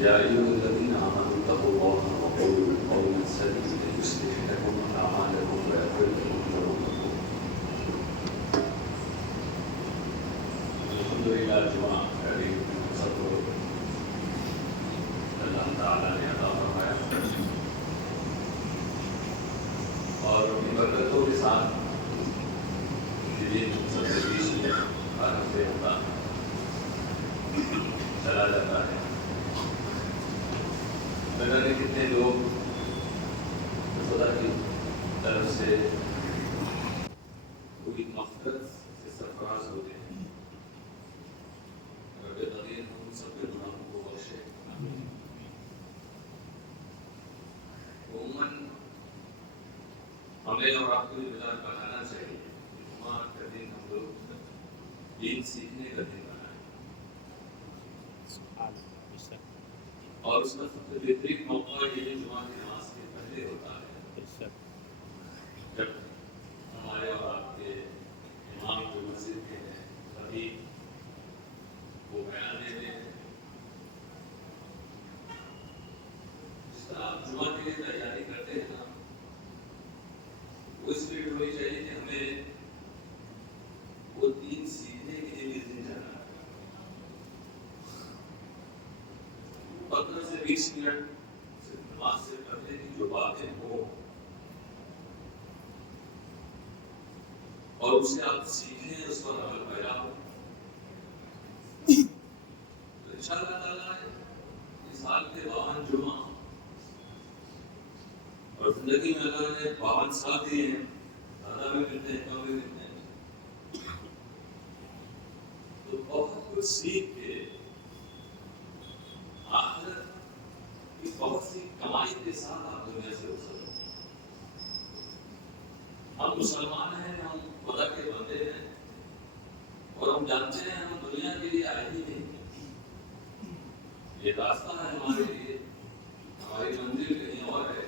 يا أيها الذين آمنوا اتقوا الله وقولوا قولا سديدا يصلح لكم أعمالكم ويغفر لكم ذنوبكم. الحمد لله جماعة خير صبر اللہ تعالیٰ نے عطا فرمایا اور اپنی برکتوں کے ساتھ دن 20 میں ہر ہفتے چلا جاتا ہے. نہ جانے کتنے لوگ خدا کی طرف سے کوئی مغفرت سے سرفراز ہوتے ہیں. رب قدیر ہم سب کے گناہوں کو بخشے. عموماً ہمیں اور آپ کو یہ مزاج بنانا چاہیے جمعہ کا دن ہم لوگ دین سیکھنے کا دن بنائیں اور اس کا سب سے بہترین موقع یہ جمعہ کی نماز کے پہلے ہوتا ہے جب ہمارے اور آپ کے امام جو مسجد کے ہیں ابھی وہ بیان دیتے ہیں. جس طرح آپ جمعہ کے لیے تیاری کرتے ہیں نا وہ اسپرٹ ہونی چاہیے کہ ہمیں وہ دین سیکھنے کے لیے بھی دن جانا ہے. 15 سے 20 منٹ نماز سے پہلے کی جو باتیں ہوں اور اسے آپ سیکھیں اس پر عمل پیرا ہو تو انشاءاللہ تعالیٰ اس سال کے 52 جمعہ اور زندگی میں اللہ نے 52 سال دیے ہیں. زیادہ بھی ملتے ہیں کم بھی ملتے ہیں تو بہت کچھ سیکھ کے آخرت کی بہت سی کمائی کے ساتھ آپ دنیا سے ہو سکتے. ہم مسلمان ہیں, ہم خدا کے بندے ہیں اور ہم جانتے ہیں ہم دنیا کے لیے آئے ہی نہیں. یہ راستہ ہے ہمارے لیے, ہماری منزل کہیں اور ہے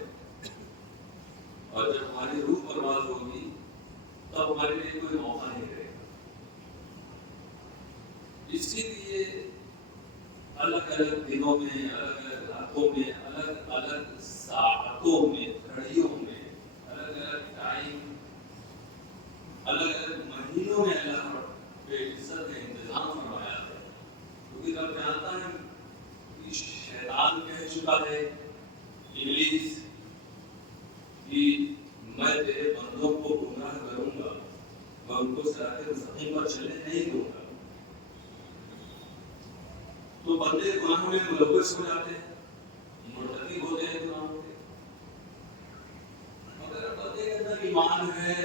اور جب ہماری روح پرواز ہوگی تب ہمارے لیے کوئی موقع نہیں رہے گا. اسی لیے الگ الگ دنوں میں, الگ الگ راتوں میں, الگ الگ ساعتوں میں, گھڑیوں میں, الگ الگ ٹائم, الگ الگ مہینوں میں اللہ بے عزت نے انتظام فرمایا ہے. کیونکہ رب جانتا ہے کہ شیطان کہہ چکا ہے ابلیس کہ میں تیرے بندوں کو گمراہ کروں گا, میں ان کو صراط مستقیم پر چلنے نہیں دوں گا. تو بندے گناہوں میں ملوث ہو جاتے ہیں, مرتکب ہوتے ہیں گناہوں کے. اگر بندے کے اندر ایمان ہے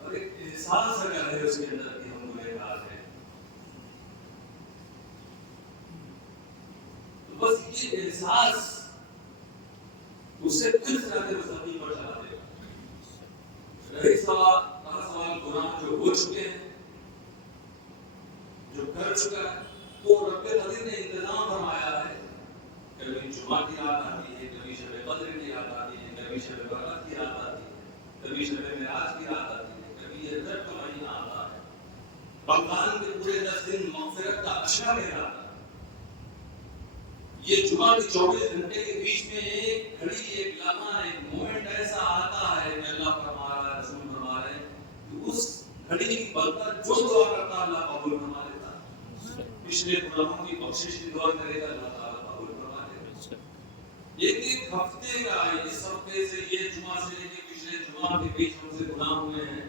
اور ایک احساس اگر ہے اس کے اندر کہ ہم گنہگار ہیں تو بس یہ احساس اسے پھر صراط مستقیم پر چلا دے گا. رہی سوال گناہ جو ہو چکے ہیں, جو کر چکا ہے, وہ رب قدیر نے انتظام فرمایا ہے. کبھی جمعہ کی رات آتی ہے, کبھی شب قدر کی رات آتی ہے, کبھی شب برات کی رات آتی ہے, کبھی شب معراج کی رات آتی ہے, کبھی یہ رجب کا مہینہ آتا ہے. رمضان کے پورے 10 دن مغفرت کا اشرا لے رہا ہے. یہ جمعہ کے 24 گھنٹے کے بیچ میں ایک گھڑی, ایک لمحہ, ایک مومنٹ ایسا آتا ہے کہ اللہ فرما رہا ہے, رسول فرما رہے ہیں کہ اس گھڑی کی برکت جو دعا کرتا ہے اللہ قبول فرما لیتا ہے. پچھلے گناہوں کی بخشش کی دعا کرے گا اللہ تعالیٰ قبول فرما لے گا. ایک ہفتے کا اس ہفتے سے یہ جمعہ سے لے کے پچھلے جمعہ کے بیچ ہم سے گناہ ہوئے ہیں.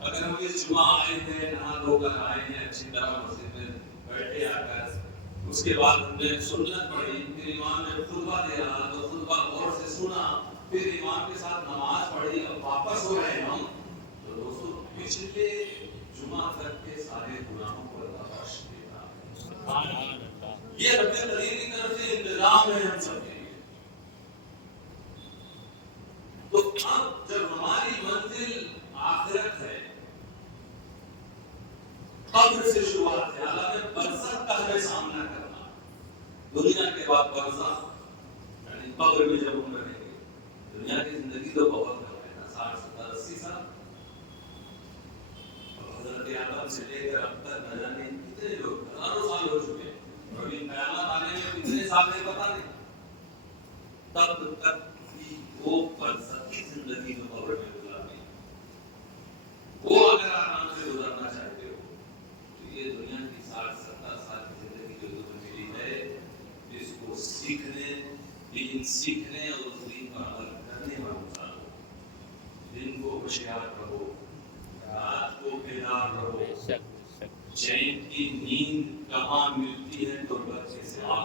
اگر ہم اس جمعہ آئے ہیں, نہا دھو کر آئے ہیں, اچھی طرح مسجد میں بیٹھے آ کر, اس کے بعد ہم نے سنت پڑھی, پھر امام نے خطبہ دے رہا تو خطبہ غور سے سنا, پھر امام کے ساتھ نماز پڑھی, اب واپس ہو رہے ہیں ہم, تو دوستو پچھلے جمعہ تک کے سارے گناہوں کو اللہ بخش دیتا ہے. یہ رب قدیر کی طرف سے انتظام ہے ہم سب کے لیے. تو اب جب ہماری منزل آخرت ہے, قبر سے شروعات ہے, عالم برزخ کا ہمیں سامنا کرنا. دنیا کے بعد برزخ یعنی قبر میں جب ہم رہیں گے. دنیا کی زندگی تو بہت کم ہے نا, 60 70 80 سال. حضرت آدم سے لے کر اب تک نہ جانے کتنے لوگ ہزاروں سال ہو چکے ہیں. کبھی قیامت آنے میں کتنے سال ہے پتہ نہیں، تب تک بھی وہ برزخی زندگی جو قبر میں گزارنی وہ اگر آرام سے گزارنا چاہتے ہو تو یہ دنیا کی 60-70 سال کی زندگی جو تمہیں ملی ہے اس کو سیکھنے، دین سیکھنے اور اس دین پر عمل کرنے میں گزارو. دن کو ہوشیار رہو، رات کو بیدار رہو. چین کی نیند کہاں ملتی ہے غربت کے سوا.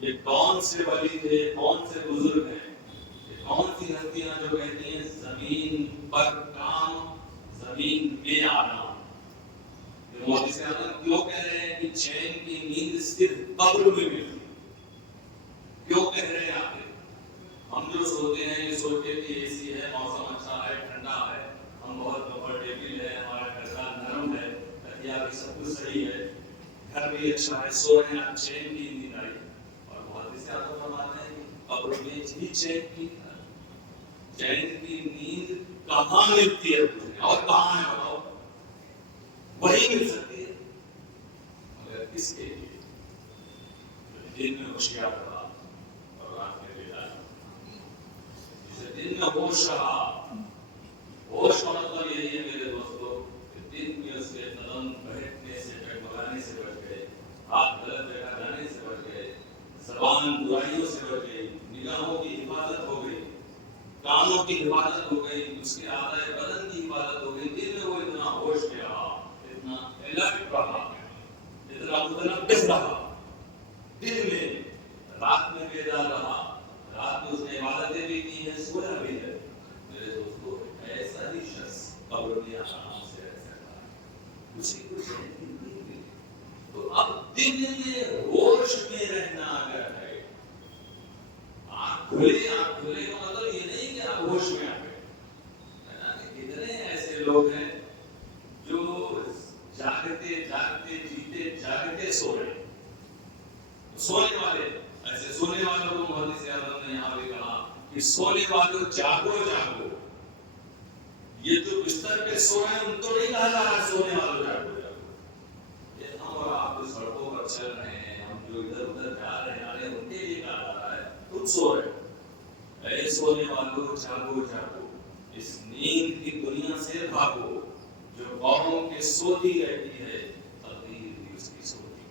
یہ کون سے ولی تھے، کون سے بزرگ ہیں، یہ کون سی ہستیاں جو کہتی ہیں زمین پر کام زمین میں آرام. محدث اعظم کیوں کہہ رہے ہیں کہ چین کی نیند صرف قبر میں ملتی ہے؟ کیوں کہہ رہے ہیں آپ؟ ہم جو سوتے ہیں یہ سوچ کے کہ اے سی ہے، موسم اچھا ہے، ٹھنڈا ہے، ہم بہت کمفرٹیبل ہے، ہمارا گھر نرم ہے، تکیہ بھی سب کچھ صحیح ہے، گھر بھی اچھا ہے، سو رہے ہیں، چین کی نیند آئی. اور محدث اعظم فرماتے ہیں کہ قبر میں بھی چین کی نیند کہاں ملتی ہے اور کہاں ہے بتاؤ؟ وہی مل سکتی ہے مگر کس کے لیے؟ دن میں ہوشیار رہا اور رات میں بیدار. جسے دن میں ہوش رہا، ہوش کا مطلب یہی ہے میرے دوستوں کہ دن میں اس کے قدم بہتنے سے ڈگمگانے سے بچ گئے، ہاتھ غلط جگہ جانے سے بچ گئے، زبان برائیوں سے بچ گئی، نگاہوں کی حفاظت ہو گئی، کانوں کی حفاظت ہو گئی، اس کے اعضائے بدن کی حفاظت ہو گئی. دن میں وہ اتنا ہوش میں رہا، اتنا الرٹ رہا، اتنا متنبہ رہا دن میں. رات میں بیدار رہا، رات میں اس نے عبادتیں بھی کی ہیں، سویا بھی ہے. میرے دوستو ایسا ہی شخص قبر میں آرام سے رہ سکتا ہے، اسی کو چین کی نیند ملی. تو اب دن میں ہوش میں رہنا اگر ہے، آنکھ کھلے کا مطلب یہ نہیں کہ آپ ہوش میں آ گئے. کتنے ایسے لوگ ہیں جو جاگتے جاگتے جیتے جاگتے سو رہے. سونے والے، ایسے سونے والوں کو محدث اعظم نے یہاں بھی کہا کہ سونے والوں جاگو جاگو. یہ جو بستر پہ سو رہے ہیں ان کو نہیں کہا جا رہا سونے والوں جاگو جاگو. یہ ہم اور آپ جو سڑکوں پر چل رہے ہیں، ہم جو ادھر ادھر جا رہے ہیں، ان کے لیے کہا جا رہا ہے تم سو رہے ہو. اے سونے والوں جاگو جاگو، اس نیند کی دنیا سے بھاگو جو قوموں کے سوتی رہتی ہے، تقدیر بھی اس کی سوتی.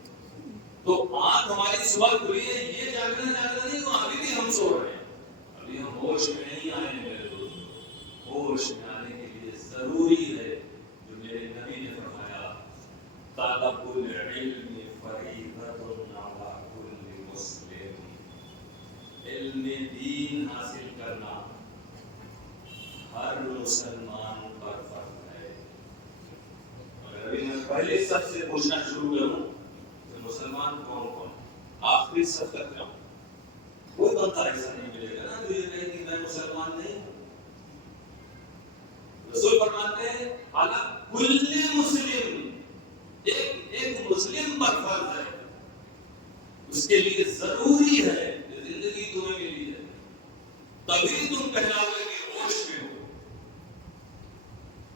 تو آنکھ ہماری صبح کھلی ہے، یہ جاگنا نہیں تو ابھی بھی ہم سو رہے ہیں، ابھی ہم ہوش میں نہیں آئے ہیں. میرے دوستو ہوش میں آنے کے لیے ضروری ہے جو میرے نبی نے فرمایا، طلب العلم فریضۃ علی کل مسلم. علم دین حاصل کرنا ہر مسلمان پر فرض ہے. اگر ابھی میں پہلے سب سے پوچھنا شروع کروں کہ مسلمان کون کون، آخری سب تک جاؤں، کوئی بندہ ایسا نہیں ملے گا نا جو یہ کہے کہ میں مسلمان نہیں ہوں. رسول فرماتے ہیں اعلیٰ کل مسلم، ایک مسلم پر فرض ہے، اس کے لیے ضروری ہے کہ زندگی تمہیں ملی ہے تبھی تم کہلاؤ گے کہ ہوش میں ہو.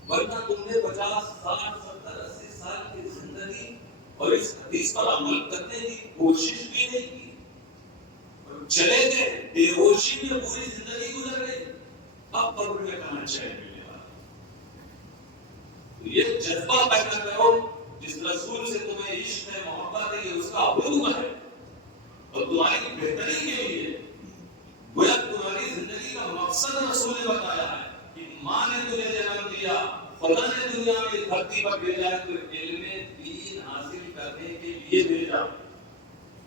ورنہ تم نے 50 60 70 80 سال کی زندگی اور اس حدیث پر عمل کرنے کی کوشش بھی نہیں کی اور چلے گئے، بے ہوشی میں پوری زندگی گزر گئی. اب قبر میں کہاں چین ملنے والا؟ یہ جذبہ پیدا کرو جس رسول سے تمہیں عشق ہے، محبت ہے، اس کا حکم ہے اور تمہاری بہتری کے لیے گویا تمہاری زندگی کا مقصد رسول نے بتایا ہے کہ ماں نے تجھے جنم دیا، خدا نے دنیا میں دھرتی پر بھیجا تو علم دین حاصل کرنے کے لیے بھیجا.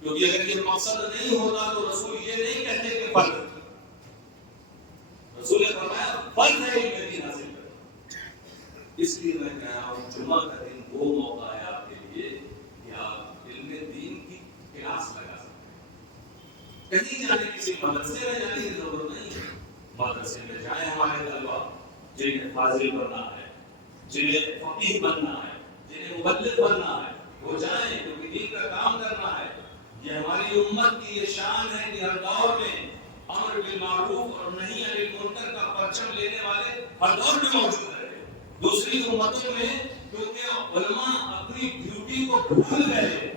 کیونکہ اگر یہ مقصد نہیں ہوتا تو رسول یہ نہیں کہتے کہ فرض. رسول نے فرمایا فرض ہے علم دین حاصل کرنا. اس لیے میں کہہ رہا ہوں جمعہ کا دن وہ موقع ہے آپ کے لیے کہ آپ علم دین کی کلاس لگا سکتے ہیں. کہیں جانے کسی مدرسے میں جانے کی ضرورت نہیں ہے. مدرسے میں جائیں ہمارے طلبہ جنہیں فاضل بننا ہے، جنہیں فقیہ بننا ہے، جنہیں مبلغ بننا ہے، وہ جائیں کیونکہ دین کا کام کرنا ہے. یہ ہماری امت کی یہ شان ہے کہ ہر دور میں امر بالمعروف اور نہی عن المنکر کا پرچم لینے والے ہر دور میں موجود رہے. دوسری امتوں میں کیونکہ علماء اپنی ڈیوٹی کو بھول گئے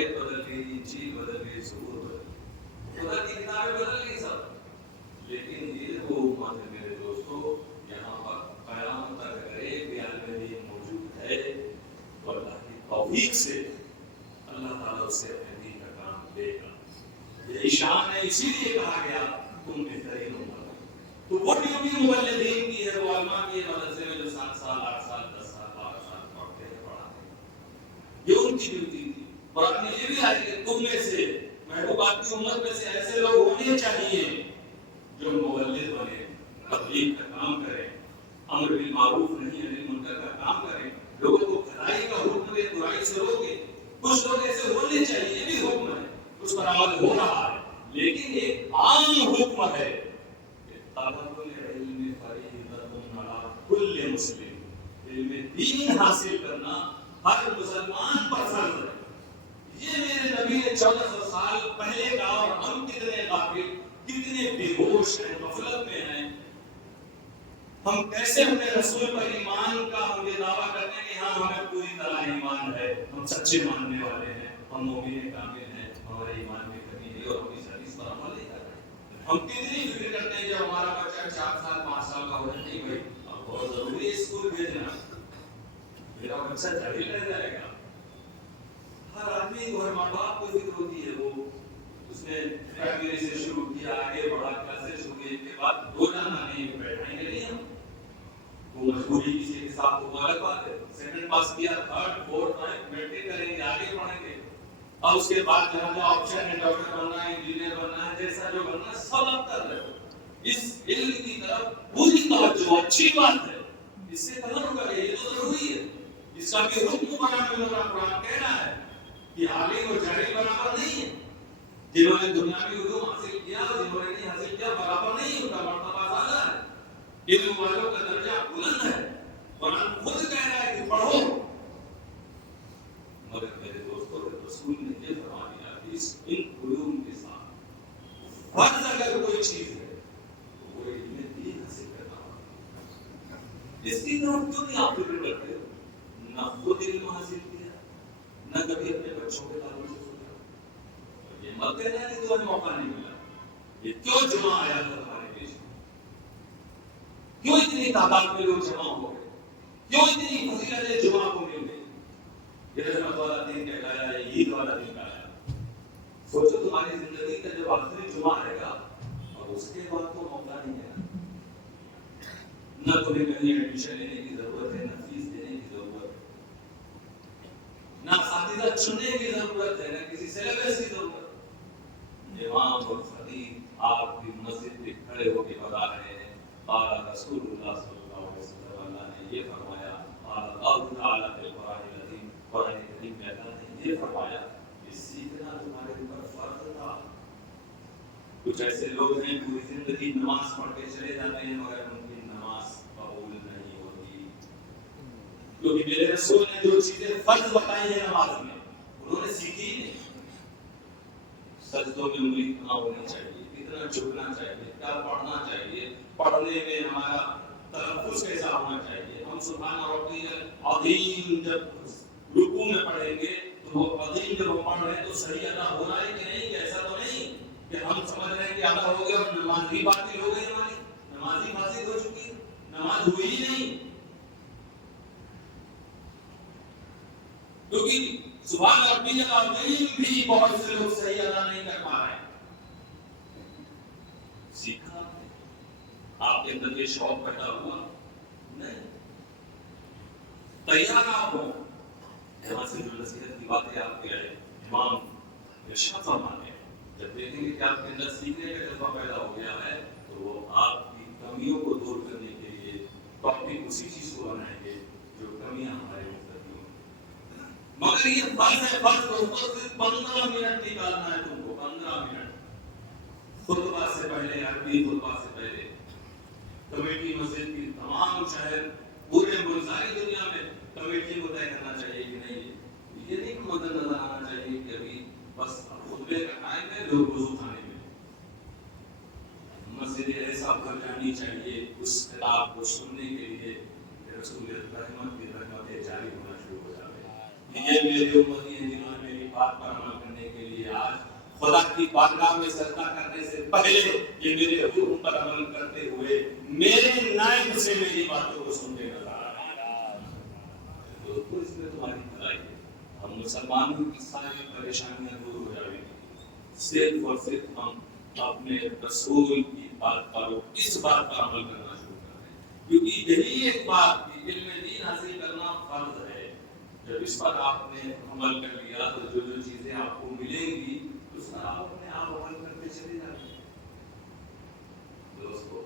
روایت بدل گئی، انجیل بدل گئی، زبور بدل گئی، خدا کی کتابیں بدل گئی سب، لیکن یہ وہ امت ہے میرے دوستو یہاں پر قیامت تک اگر ایک بھی عالم دین موجود ہے تو اللہ کی توفیق سے اللہ تعالیٰ اس سے اپنے دین کا کام لے گا. یہ شان ہے، اسی لیے کہا گیا تم بہترین امت. تو وہ ڈیوٹی مبلغین کی ہے، وہ علماء کی مدرسے میں جو 7 سال 8 سال 10 سال 12 سال پڑھتے ہیں پڑھاتے ہیں، یہ ان کی ڈیوٹی تھی. اور اپنی یہ بھی آئی کہ تم میں سے محبوبات کی امت میں سے ایسے لوگ ہونے چاہیے جو مبلغ بنے، تبلیغ کا کام کریں، امر بالمعروف نہی عن المنکر کا کام کریں، لوگوں کو بھلائی کا حکم دے، برائی سے روکے. کچھ لوگ ایسے ہونے چاہیے، یہ بھی حکم ہے، اس پر عمل ہو رہا ہے، لیکن ایک عام حکم ہے طلب العلم فریضۃ علی کل مسلم. علم دین حاصل کرنا ہر مسلمان پر فرض ہے. یہ میرے نبی نے 1400 سال پہلے کا، اور ہم کتنے غافل، کتنے بے ہوش ہیں، غفلت میں ہیں. ہم کیسے اپنے رسول پر ایمان کا ہم یہ دعویٰ کرتے ہیں کہ ہاں ہمیں پوری طرح ایمان ہے، ہم سچے ماننے والے ہیں، ہم مومن کامل ہیں، ہمارے ایمان میں کمی نہیں، اور ہم اس حدیث پر عمل نہیں کر رہے ہیں. ہم کتنی فکر کرتے ہیں جب ہمارا بچہ 4 سال 5 سال کا ہو جائے، نہیں بھائی اب بہت ضروری ہے اسکول بھیجنا، میرا بچہ جاہل رہ جائے گا. ہر آدمی کو، ہر ماں باپ کو فکر ہوتی ہے. وہ اس نے پرائمری سے شروع کیا، آگے بڑھا، کلاسز شروع کیے، کے بعد روزانہ نہیں بیٹھائیں گے نہیں ہم. وہ مجبوری کسی کے ساتھ وہ الگ بات ہے. سیکنڈ پاس کیا، تھرڈ فورتھ میٹرک کریں گے، آگے پڑھیں گے. اب اس کے بعد جو آپشن ہے ڈاکٹر بننا ہے، انجینئر بننا ہے، جیسا جو بننا ہے سب آپ کر رہے ہو. اس علم کی طرف پوری توجہ اچھی بات ہے، اس سے قدر کرے، یہ تو ضروری ہے. اس کا بھی حکم قرآن میں قرآن کہہ رہا ہے کہ عالم و جاہل برابر نہیں ہے. جنہوں نے دنیاوی علوم حاصل کیا اور جنہوں نے نہیں حاصل کیا برابر نہیں، ان کا مرتبہ اعلیٰ ہے. علم والوں کا درجہ بلند ہے. قرآن خود کہہ رہا ہے کہ پڑھو. مگر میرے دوستوں رسول نے یہ فرما دیا کہ ان علوم کے ساتھ فرض اگر کوئی چیز ہے تو وہ علم دین حاصل کرنا ہوگا. اس کی طرف کیوں نہیں آپ فکر کرتے ہو؟ نہ خود علم حاصل کیا، نہ کبھی اپنے بچوں کے تعلق سے سوچا. یہ مت کہنا کہ تمہیں موقع نہیں ملا. یہ کیوں جمع آیا تھا ہمارے دیش میں؟ کیوں اتنی تعداد میں لوگ جمع ہو گئے؟ کیوں اتنی فضیلتیں جمع کو مل گئی؟ یہ رحمت والا دن کہلایا، یہ عید والا دن کہلایا. سوچو تمہاری زندگی کا جب آخری جمعہ آئے گا اور اس کے بعد تو موقع نہیں ہے، نہ تمہیں کہیں ایڈمیشن لینے کی ضرورت ہے، نہ فیس دینے کی ضرورت ہے، نہ اساتذہ چننے کی ضرورت ہے، نہ کسی سلیبس کی ضرورت ہے. امام اور خطیب آپ کی مسجد پہ کھڑے ہو کے بتا رہے ہیں قال رسول اللہ صلی اللہ علیہ وسلم، اللہ نے یہ فرمایا، قال اللہ تعالیٰ فی القرآن العظیم، قرآن کریم میں اللہ نے یہ فرمایا کہ سیکھنا تمہارے اوپر فرض تھا. کچھ ایسے لوگ ہیں پوری زندگی نماز پڑھ کے چلے جاتے ہیں مگر ان کی نماز قبول نہیں ہوتی، کیونکہ میرے رسول نے جو چیزیں فرض بتائی ہیں نماز میں انہوں نے سیکھی نہیں. سجدوں میں انگلی کہاں ہونی چاہیے، کتنا جھکنا چاہیے، کیا پڑھنا چاہیے، پڑھنے میں ہمارا تلفظ کیسا ہونا چاہیے. ہم سبحان ربی العظیم جب رکوع میں پڑھیں گے تو وہ عظیم جب ہم پڑھ رہے ہیں تو صحیح ادا ہو رہا ہے کہ نہیں؟ ایسا تو نہیں کہ ہم سمجھ رہے ہیں کہ ادا ہو گیا اور نماز بھی باطل ہو گئی، ہماری نماز ہی فاسد ہو چکی ہے، نماز ہوئی ہی نہیں. کیونکہ سبحان ربی العظیم بھی بہت سے لوگ صحیح ادا نہیں کر پا رہے ہیں. سیکھا آپ کے اندر یہ شوق پیدا ہوا نہیں. تیار آپ ہو، یہاں سے جو نصیحت کی باتیں آپ کے امام ارشاد فرماتے ہیں، جب دیکھیں گے کہ آپ کے اندر سیکھنے کا جذبہ پیدا ہو گیا ہے تو وہ آپ کی کمیوں کو دور کرنے کے لیے ٹاپک اسی چیز کو بنائیں گے جو کمیاں ہمارے اندر کی ہوں. مگر یہ فرض ہے، فرض کے اوپر صرف 15 منٹ نکالنا ہے تم کو. 15 منٹ خطبہ سے پہلے، عربی خطبہ سے پہلے کمیٹی مسجد کی تمام شہر پورے ساری دنیا میں کمیٹی کو طے کرنا چاہیے کہ نہیں. یہ نہیں مدد نظر آنا چاہیے کہ ابھی بس خطبے کا ٹائم ہے، لوگ وضو خانے میں. مسجد ایسا بھر جانی چاہیے اس کتاب کو سننے کے لیے کہ رسول رحمت کی رحمتیں جاری ہونا شروع ہو جائے. یہ میری امتی ہیں جنہوں نے میری بات پر عمل خدا کی بارگاہ میں سجدہ کرنے سے پہلے یہ میرے حکم پر عمل کرتے ہوئے میرے نائب سے میری باتوں کو سنتے نظر آ رہا ہے. تو اس میں تمہاری بھلائی ہے. ہم مسلمانوں کی ساری پریشانیاں دور ہو جائیں گی صرف اور صرف ہم اپنے رسول کی بات پر اس بات پر عمل کرنا شروع کر دیں. کیونکہ یہی ایک بات کہ علم دین حاصل کرنا فرض ہے. جب اس پر آپ نے عمل کر لیا تو جو جو چیزیں آپ کو ملیں گی اس پر آپ اپنے آپ عمل کرتے چلے جائیں گے. دوستو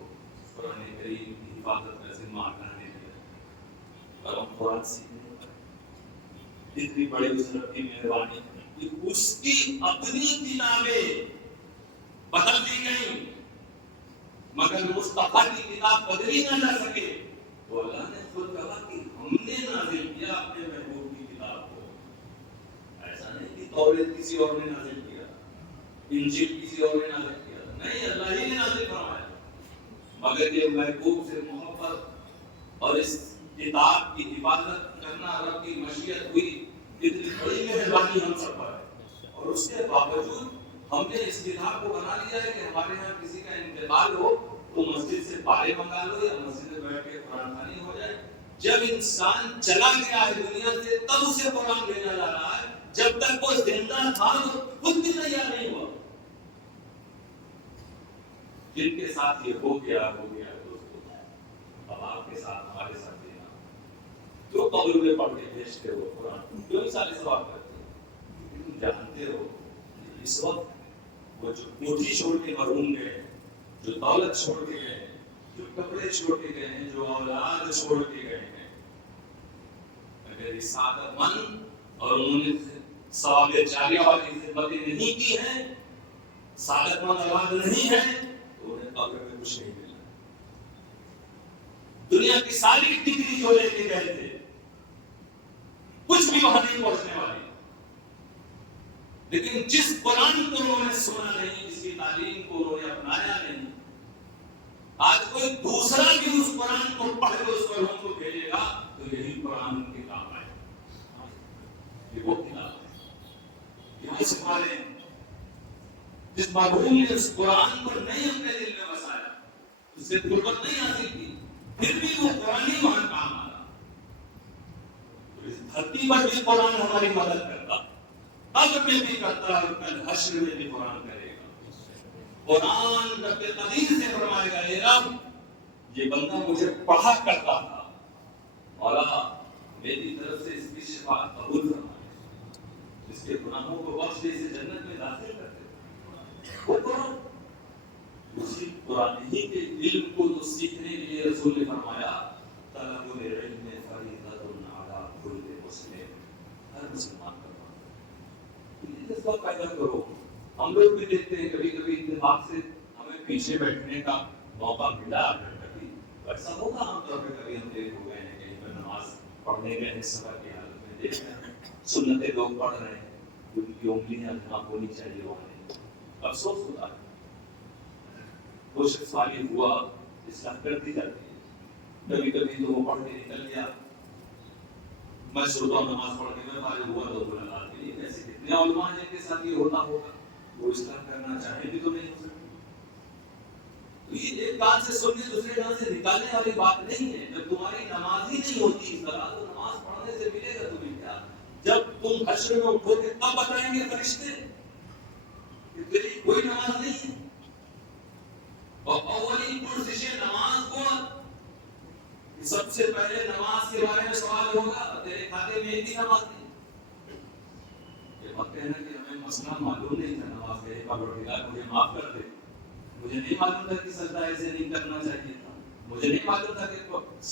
قرآن کریم کی حفاظت کا ذمہ اٹھانے لیا اور ہم قرآن سیکھنے پر اتنی بڑی اس رب کی مہربانی کہ اس کی اپنی کتابیں بدل دی گئی مگر مصطفیٰ کی کتاب بدلی نہ جا سکے. تو اللہ نے خود کہا کہ ہم نے نازل کیا اپنے محبوب کی کتاب کو. ایسا نہیں کہ توریت کسی اور نے نازل کیا, انجیل کسی اور نے نازل کیا, نہیں, اللہ ہی نے نازل فرمایا. مگر یہ محبوب سے محبت اور اس کتاب کی حفاظت کرنا رب کی مشیت ہوئی. اتنی بڑی مہربانی ہم سب پر ہے اور اس کے باوجود ہم نے اس کتاب کو بنا لیا ہے کہ ہمارے یہاں کسی کا انتقال ہو تو مسجد سے پارے منگا لو یا مسجد میں بیٹھ کے قرآن خوانی ہو جائے. جب انسان چلا گیا ہے دنیا سے تب اسے قرآن بھیجا جا رہا ہے. جب تک وہ زندہ تھا تو خود بھی تیار نہیں ہوا. جن کے ساتھ یہ ہو گیا دوستو, اب آپ کے ساتھ ہمارے ساتھ دینا جو قبر میں پڑھ کے بھیجتے ہو قرآن کیوں اس سارے ثواب کرتے ہو. تم جانتے ہو اس وقت وہ جو کوٹھی چھوڑ کے مرحوم گئے, جو دولت چھوڑ کے گئے, جو کپڑے چھوڑ کے گئے ہیں, جو اولاد چھوڑ کے گئے ہیں, اگر اس سعادت مند اور انہوں نے ثواب جاریہ والی خدمتیں نہیں کی ہیں, سعادت مند اولاد نہیں ہے, تو انہیں قبر میں کچھ نہیں ملنا. دنیا کی ساری ڈگری جو لے کے گئے تھے کچھ بھی وہاں نہیں پہنچنے والی. لیکن جس قرآن کو انہوں نے سنا نہیں, جس کی تعلیم کو انہوں نے اپنایا نہیں, آج کوئی دوسرا بھی اس قرآن کو پڑھ کے اس مرحوم کو بھیجے گا تو یہی قرآن ان کے کام آئے. یہ وہ کتاب ہے جس ہمارے جس مرحوم نے اس قرآن کو نہیں اپنے دل میں بسایا, اس سے غربت نہیں حاصل کی, پھر بھی وہ قرآن ہی وہاں کام آ رہا. اس دھرتی پر بھی قرآن ہماری مدد کرتا, قبر میں بھی کرتا ہے, کل حشر میں بھی قرآن کرے گا. قرآن رب قدیر سے فرمائے گا, اے رب یہ بندہ مجھے پڑھا کرتا تھا, مولا میری طرف سے اس کی شفاعت قبول فرما, اس کے گناہوں کو بخش دے, اسے جنت میں داخل کر دے. وہ قرآن اسی قرآن ہی کے علم کو تو سیکھنے کے لیے رسول نے فرمایا طلب العلم فریضۃ علی کل مسلم, ہر مسلمان کا یہ جذبہ پیدا کرو. ہم لوگ بھی دیکھتے ہیں کبھی کبھی اتفاق سے ہمیں پیچھے بیٹھنے کا موقع ملا, کبھی ایسا ہوگا عام طور پہ کبھی ہم دیر ہو گئے ہیں کہیں پر نماز پڑھنے گئے ہیں, سفر کی حالت میں دیکھ رہے ہیں سنتیں لوگ پڑھ رہے ہیں, ان کی انگلیاں جہاں ہونی چاہیے وہاں نہیں. افسوس ہوتا ہے وہ شخص فارغ ہوا اصلاح کر دی جاتی ہے, کبھی کبھی تو وہ پڑھ کے نکل گیا, میں سوتا ہوں نماز پڑھ کے میں فارغ ہوا تو ملاقات کے لیے. ایسے کتنے علماء ہیں جن کے ساتھ یہ ہوتا ہوگا, وہ اصلاح کرنا چاہیں بھی تو نہیں ہو سکتی. تو یہ ایک کان سے سننے دوسرے کان سے نکالنے والی بات نہیں ہے. جب تمہاری نماز ہی نہیں ہوتی اس طرح تو نماز پڑھنے سے ملے گا تمہیں کیا؟ جب تم حشر میں اٹھو گے تب بتائیں گے فرشتے کہ تیری کوئی نماز نہیں ہے. اور اولین پرسش نماز کون؟ سب سے پہلے نماز کے بارے میں سوال ہوگا, تیرے کھاتے میں ایک بھی نماز نہیں. یہ مت کہنا کہ ہمیں مسئلہ معلوم نہیں تھا نماز کا, پروردگار مجھے معاف کر دے, مجھے نہیں معلوم تھا کہ سجدہ ایسے نہیں کرنا چاہیے تھا, مجھے نہیں معلوم تھا کہ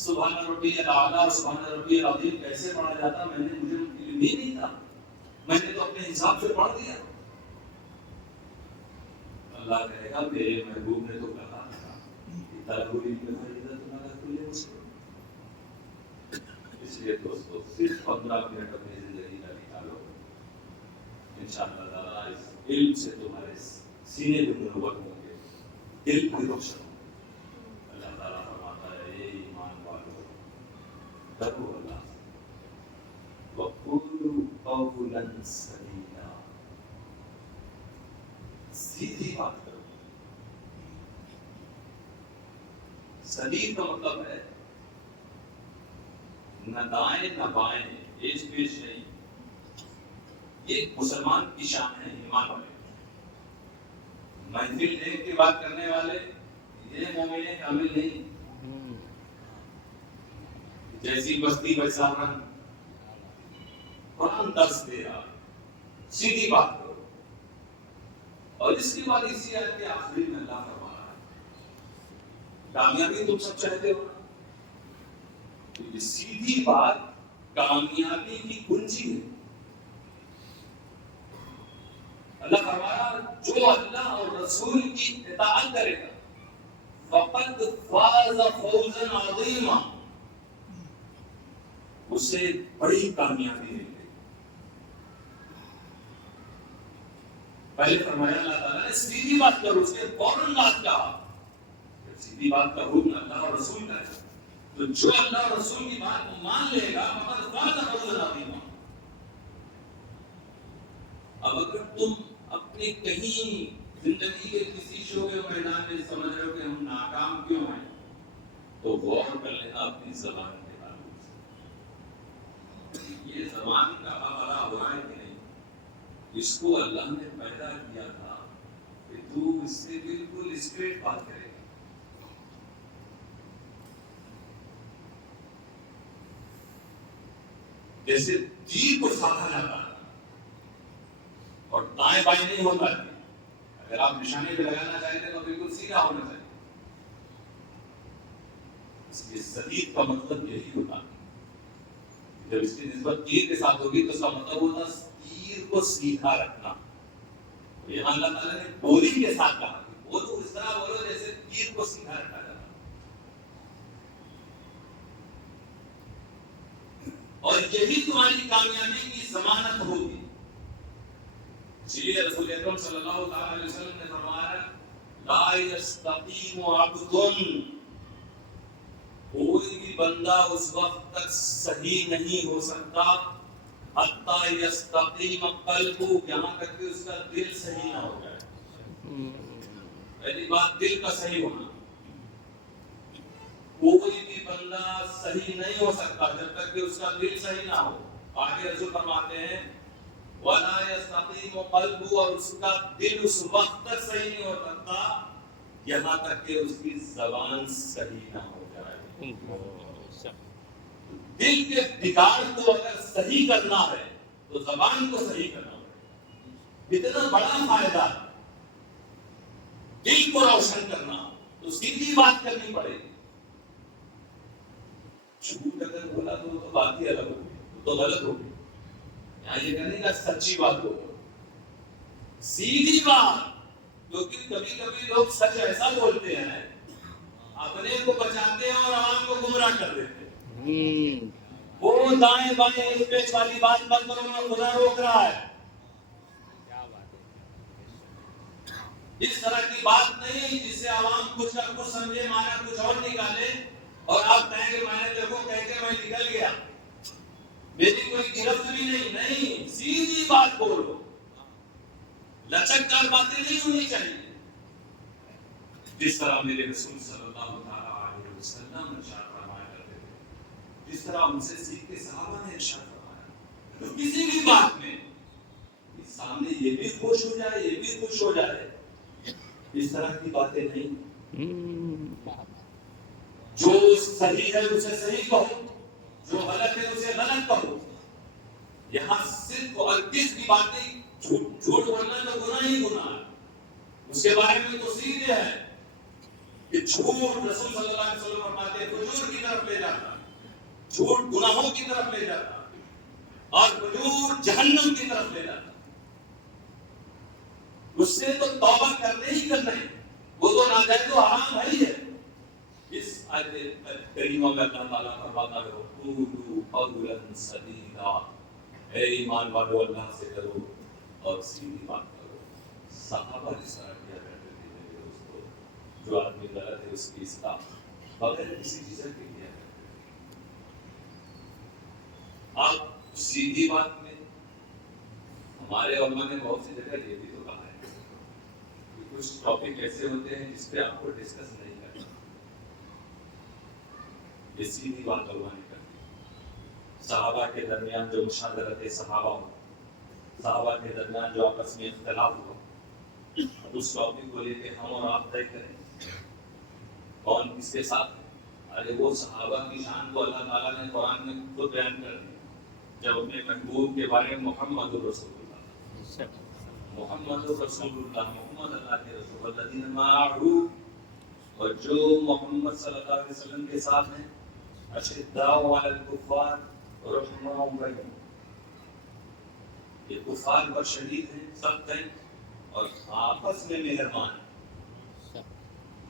سبحان ربی الاعلیٰ اور سبحان ربی العظیم کیسے پڑھا جاتا, مجھے علم ہی نہیں تھا, میں نے تو اپنے حساب سے پڑھ دیا. اللہ کہے گا میرے محبوب نے تو کہا تھا کہ طلب العلم فریضۃ علی کل مسلم. اس لیے دوستو صرف 15 منٹ اپنی زندگی کا نکالو, انشاءاللہ تعالیٰ اس علم سے تمہارے سینے میں منور ہوں گے, دل بھی روشن ہوں گے. اللہ تعالیٰ فرماتا ہے اے ایمان والو ڈرو اللہ سے وقولوا قولا سدیدا, سیدھی بات کرو. سدید کا مطلب ہے نہ دائیں نہ بائیں، ایج پیش نہیں. یہ مسلمان کی شان ہے، ایمان والے. محفل دیکھ کے بات کرنے والے یہ مومن کامل نہیں. جیسی بستی ویسا رنگ. قرآن درس دے رہا، سیدھی بات کرو. اور اس کے بعد اسی آیت کے آخری میں اللہ فرما رہا ہے کامیابی تم سب چاہتے ہو. یہ سیدھی بات کامیابی کی کنجی ہے. اللہ فرما رہا جو اللہ اور رسول کی اطاعت کرے گا فقد فاز فوزا عظیما، اسے بڑی کامیابی ملے گی. پہلے فرمایا اللہ تعالیٰ نے سیدھی بات کرو، اس نے فوراً بات کہا. سیدھی بات کا حکم اللہ اور رسول کا ہے، تو جو اللہ اور رسول کی بات کو مان لے گا فقد فاز فوزا عظیما. اب اگر تم اپنے کہیں زندگی کے کسی شعبے میدان میں سمجھ رہے ہو کہ ہم ناکام کیوں ہیں، تو غور کر لینا اپنی زبان کے تعلق سے. یہ زبان کا بڑا ہوا ہے کہ نہیں، اس کو اللہ نے پیدا کیا تھا کہ تو اس سے بالکل اسٹریٹ بات کرے گا. جیسے تیر کو سادھا جاتا ہے اور دائیں بائیں نہیں ہوتا ہے. اگر آپ نشانے پہ لگانا چاہتے ہیں تو بالکل سیدھا ہونا چاہیے. اس کے سدید کا مطلب یہی ہوتا ہے. جب اس کی نسبت تیر کے ساتھ ہوگی تو اس کا مطلب ہوتا ہے تیر کو سیدھا رکھنا. یہاں اللہ تعالیٰ نے بولی کے ساتھ کہا کہ وہ تو اس طرح بولو جیسے تیر کو سیدھا رکھا جاتا. اور یہی تمہاری کامیابی کی ضمانت ہوگی. اسی لیے رسول اکرم صلی اللہ علیہ وسلم نے فرمایا لا یستقیم عبد، کوئی بھی بندہ اس وقت تک صحیح نہیں ہو سکتا حتی یستقیم قلبہ، یہاں تک کہ اس کا دل صحیح نہ ہو جائے. پہلی بات دل کا صحیح ہونا. کوئی بھی بندہ صحیح نہیں ہو سکتا جب تک کہ اس کا دل صحیح نہ ہو. آگے رسول فرماتے ہیں وَلَا يَسْتَقِيمُ قَلْبُهُ، اور اس کا دل اس وقت تک صحیح نہیں ہو سکتا یہاں تک کہ اس کی زبان صحیح نہ ہو جائے. دل کے بگاڑ کو اگر صحیح کرنا ہے تو زبان کو صحیح کرنا ہے. اتنا بڑا فائدہ ہے. دل کو روشن کرنا تو سیدھی بات کرنی پڑے گی. جھوٹ اگر بولا تو بات ہی الگ ہوگی، تو غلط ہوگی. یہاں یہ کہنے کا سچی بات ہو، سیدھی بات. کیونکہ کبھی کبھی لوگ سچ ایسا بولتے ہیں اپنے کو بچاتے ہیں اور عوام کو گمراہ کر دیتے ہیں. وہ دائیں بائیں اس پیچ والی بات مت کرو، میں خدا روک رہا ہے. اس طرح کی بات نہیں جس سے عوام کچھ نہ کچھ سمجھے، مانا کچھ اور نکالے اور آپ کہیں کہ میں نے دیکھو کہہ کے میں نکل گیا، میری کوئی گرفت بھی نہیں. سیدھی بات بولو. لچک دار باتیں نہیں ہونی چاہیے. جس طرح میرے رسول صلی اللہ علیہ وسلم ارشاد فرمایا کرتے تھے، جس طرح ان سے سیکھ کے صحابہ نے ارشاد فرمایا، تو کسی بھی بات میں سامنے یہ بھی خوش ہو جائے یہ بھی خوش ہو جائے، اس طرح کی باتیں نہیں. جو صحیح ہے اسے صحیح کہو، جو غلط ہے اسے غلط کہو. یہاں صرف اور کس کی بات نہیں، جھوٹ بولنا تو گناہ ہی گناہ ہے. اس کے بارے میں تو سیدھے ہے کہ جھوٹ رسول صلی اللہ علیہ وسلم فرماتے ہیں فجور کی طرف لے جاتا، جھوٹ گناہوں کی طرف لے جاتا اور فجور جہنم کی طرف لے جاتا. اس سے تو توبہ کرنے ہی کرنا ہے، وہ تو ناجائز و حرام ہے ہی ہے. اس آیت کریمہ میں اللہ تعالیٰ فرماتا ہے قولوا قولا سدیدا، اے ایمان والو اللہ سے کرو اور سیدھی بات کرو. صحابہ جس طرح کیا کرتے تھے میرے دوستو، جو آدمی غلط ہے اس کی اصلاح بغیر کسی چیز کے کیا کرتے تھے. آپ سیدھی بات میں ہمارے علماء نے بہت سی جگہ یہ بھی تو کہا ہے کچھ ٹاپک ایسے ہوتے ہیں جس پہ آپ کو ڈسکس نہیں کرنا، یہ سیدھی بات علماء نے کرتی۔ صحابہ کے درمیان جو مشاورت صحابہ ہو، صحابہ کے درمیان جو آپس میں اختلاف ہو، اس ٹاپک کو لے کے ہم اور آپ طے کریں کون کس کے ساتھ ہے۔ ارے وہ صحابہ کی شان کو اللہ تعالیٰ نے قرآن میں خود بیان کر دیا جب اپنے محبوب کے بارے میں محمد رسول اللہ، محمد رسول اللہ، محمد اللہ کے رسول، الذین معہ، اور جو محمد صلی اللہ علیہ وسلم کے ساتھ ہیں، اشداء علی الکفار رحماء بینہم، یہ کفار پر شدید ہیں، سخت ہیں اور آپس میں مہربان ہیں۔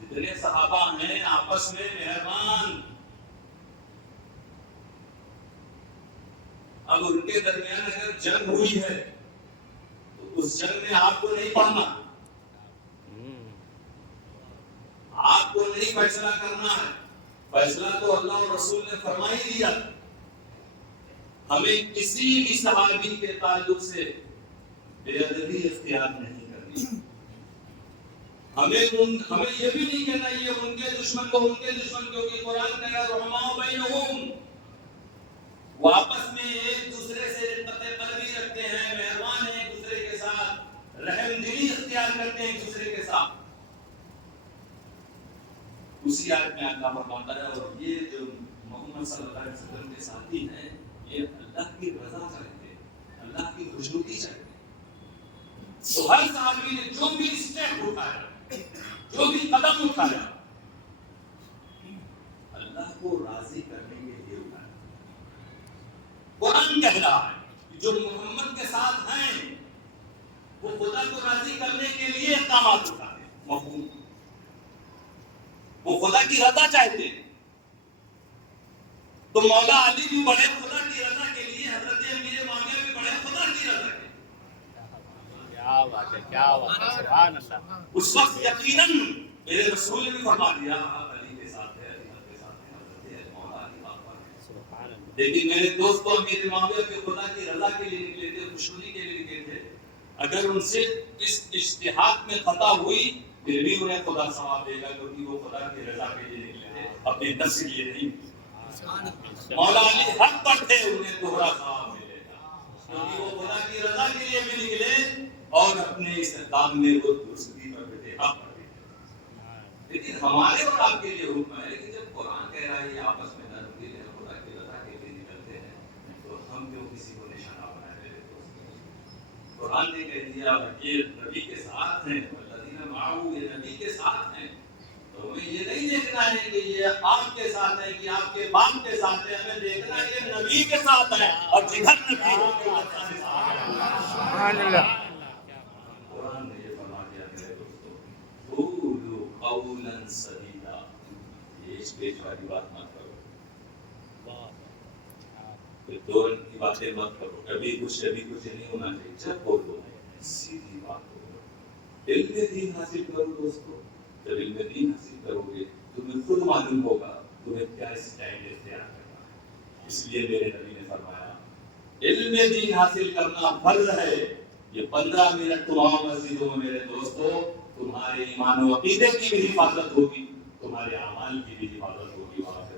جتنے صحابہ ہیں آپس میں مہربان۔ اب ان کے درمیان اگر جنگ ہوئی ہے تو اس جنگ میں آپ کو نہیں پڑھنا، آپ کو نہیں فیصلہ کرنا ہے، فیصلہ تو اللہ اور رسول نے فرما ہی دیا۔ ہمیں کسی بھی صحابی کے تعلق سے بے ادبی اختیار نہیں کرنی، ہمیں یہ بھی نہیں کہنا یہ ان کے دشمن کو ان کے دشمن، کیونکہ قرآن کہہ رہا ہے رحماء بینہم، وہ آپس میں ایک دوسرے سے رفقت قلبی رکھتے ہیں، مہربان ہیں ایک دوسرے کے ساتھ، رحم دلی اختیار کرتے ہیں ایک دوسرے کے ساتھ۔ اسی آیت میں اللہ فرماتا ہے اور یہ جو محمد صلی اللہ علیہ وسلم کے ساتھی ہیں یہ اللہ کی رضا چاہتے ہیں، اللہ کی خوشنودی چاہتے ہیں۔ تو ہر صحابی نے جو بھی اسٹیپ اٹھایا، جو بھی قدم اٹھایا، اللہ کو راضی کرنے کے لیے اٹھایا۔ قرآن کہہ رہا ہے کہ جو محمد کے ساتھ ہیں وہ خدا کو راضی کرنے کے لیے اقدامات اٹھاتے ہیں، مفہوم، وہ خدا کی رضا چاہتے ہیں۔ تو مولا علی بھی بڑے خدا کی رضا کے لیے، حضرت امیر معاویہ بھی بڑے خدا کی رضا کے لیے۔ کیا بات ہے، کیا بات ہے، سبحان اللہ۔ اس وقت یقیناً میرے رسول نے بھی فرما دیا آپ علی کے ساتھ ہیں، علی کے ساتھ ہیں، حضرت مولا علی باپا ہیں، سبحان اللہ۔ لیکن میرے دوستوں امیر معاویہ بھی خدا کی رضا کے لیے نکلے تھے، خوشنودی کے لیے نکلے تھے۔ اگر ان سے اس اجتہاد میں خطا ہوئی پھر بھی انہیں خدا ثواب دے گا، کیونکہ وہ خدا کی رضا کے لیے نکلے تھے، اپنے نفس کے لیے نہیں۔ مولا علی حق پر تھے، انہیں دوہرا ثواب ملے گا، کیونکہ وہ خدا کی رضا کے لیے بھی نکلے اور اپنے اس اقدام میں وہ درستگی پر بھی تھے، حق پر بھی تھے۔ لیکن ہمارے اور آپ کے لیے حکم ہے کہ جب قرآن کہہ رہا ہے یہ آپس میں نرم دل ہے، خدا کی رضا کے لیے نکلتے ہیں، تو ہم کیوں کسی کو نشانہ بنائے میرے دوست؟ قرآن نے کہہ دیا یہ نبی کے ساتھ ہیں، الذین معہ، یہ نبی کے ساتھ ہیں، تو ہمیں یہ نہیں دیکھنا ہے کہ یہ آپ کے ساتھ ہے کہ آپ کے باپ کے ساتھ ہے، ہمیں دیکھنا ہے کہ نبی کے ساتھ ہے، اور جدھر نبی ہو سبحان اللہ۔ قرآن نے یہ فرما دیا میرے دوستو، قولوا قولا سدیدا، یہ اس پیج والی بات مت کرو، دو رنگ کی باتیں مت کرو، کبھی کچھ نہیں ہونا چاہیے، جب بولو سیدھی بات کرو، علم دین حاصل کرو دوستو۔ جب علم دین حاصل کرو گے تمہیں خود معلوم ہوگا تمہیں کیا اسٹائل اختیار کرنا ہے۔ اس لیے میرے نبی نے فرمایا علم دین حاصل کرنا فرض ہے۔ یہ 15 منٹ تمام مسجدوں میں میرے دوستو تمہارے ایمان و عقیدے کی بھی حفاظت ہوگی، تمہارے اعمال کی بھی حفاظت ہوگی۔ وہاں سے